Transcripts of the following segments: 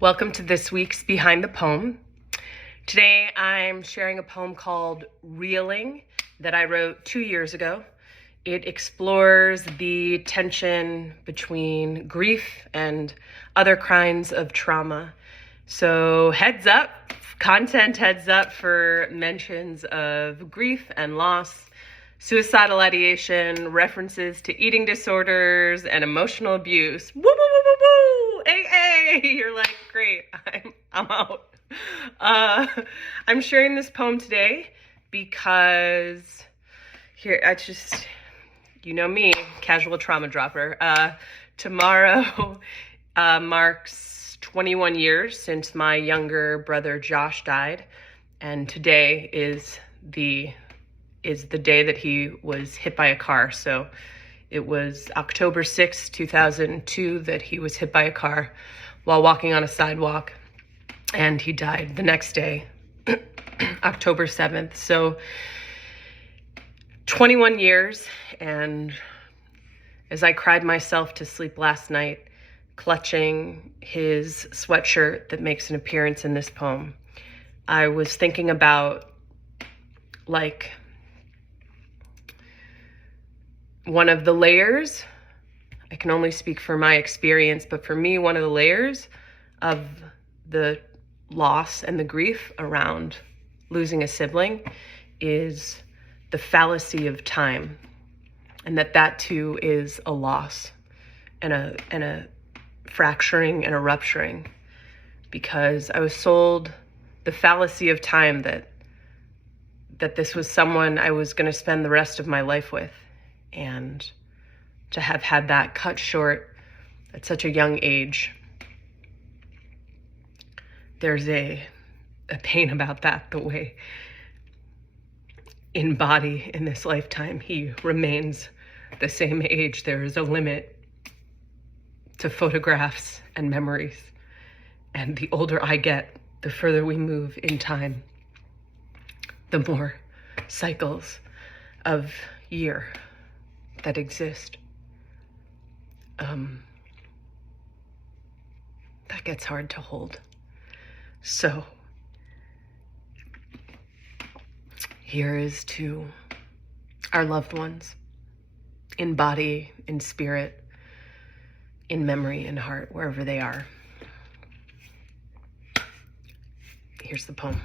Welcome to this week's Behind the Poem. Today I'm sharing a poem called Reeling that I wrote 2 years ago. It explores the tension between grief and other kinds of trauma. So heads up for mentions of grief and loss, suicidal ideation, references to eating disorders, and emotional abuse. Woo, woo, woo, woo, woo! Hey, you're like, great, I'm out. I'm sharing this poem today because you know me, casual trauma dropper. Tomorrow marks 21 years since my younger brother Josh died, and today is the day that he was hit by a car. So it was October 6th, 2002 that he was hit by a car while walking on a sidewalk, and he died the next day, October 7th. So 21 years, and as I cried myself to sleep last night, clutching his sweatshirt that makes an appearance in this poem, I was thinking about, like, one of the layers, I can only speak for my experience, but for me, one of the layers of the loss and the grief around losing a sibling is the fallacy of time, and that too is a loss and a fracturing and a rupturing, because I was sold the fallacy of time that this was someone I was going to spend the rest of my life with. And to have had that cut short at such a young age, there's a pain about that, the way in body in this lifetime he remains the same age. There is a limit to photographs and memories, and the older I get, the further we move in time, the more cycles of year that exist. That gets hard to hold. So here is to our loved ones, in body, in spirit, in memory, in heart, wherever they are. Here's the poem.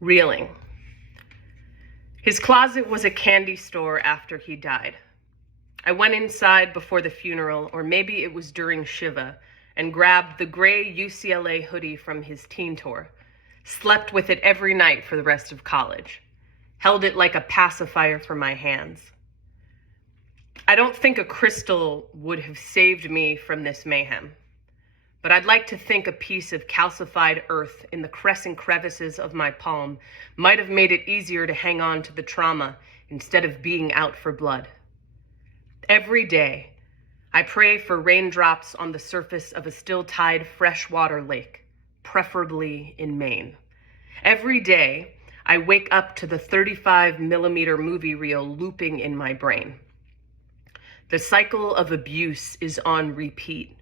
Reeling. His closet was a candy store after he died. I went inside before the funeral, or maybe it was during Shiva, and grabbed the gray UCLA hoodie from his teen tour, slept with it every night for the rest of college, held it like a pacifier for my hands. I don't think a crystal would have saved me from this mayhem, but I'd like to think a piece of calcified earth in the crescent crevices of my palm might have made it easier to hang on to the trauma instead of being out for blood. Every day, I pray for raindrops on the surface of a still-tide freshwater lake, preferably in Maine. Every day, I wake up to the 35mm movie reel looping in my brain. The cycle of abuse is on repeat,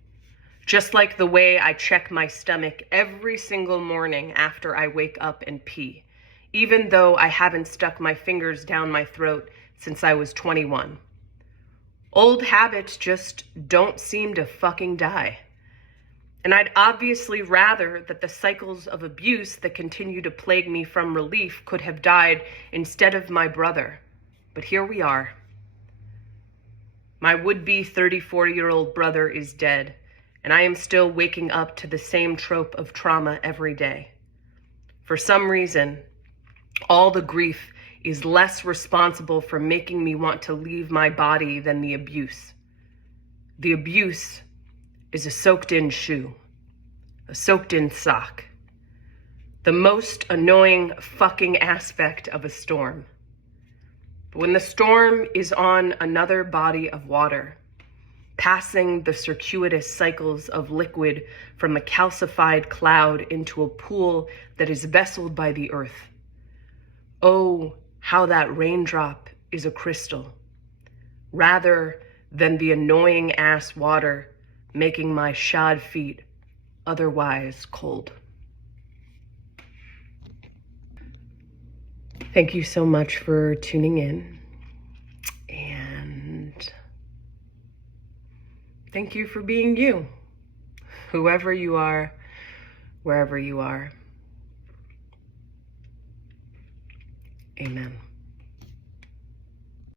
just like the way I check my stomach every single morning after I wake up and pee, even though I haven't stuck my fingers down my throat since I was 21. Old habits just don't seem to fucking die. And I'd obviously rather that the cycles of abuse that continue to plague me from relief could have died instead of my brother. But here we are. My would-be 34-year-old brother is dead, and I am still waking up to the same trope of trauma every day. For some reason, all the grief is less responsible for making me want to leave my body than the abuse. The abuse is a soaked-in shoe, a soaked-in sock, the most annoying fucking aspect of a storm. But when the storm is on another body of water, passing the circuitous cycles of liquid from a calcified cloud into a pool that is vesseled by the earth, oh, how that raindrop is a crystal, rather than the annoying ass water making my shod feet otherwise cold. Thank you so much for tuning in, and thank you for being you, whoever you are, wherever you are. Amen.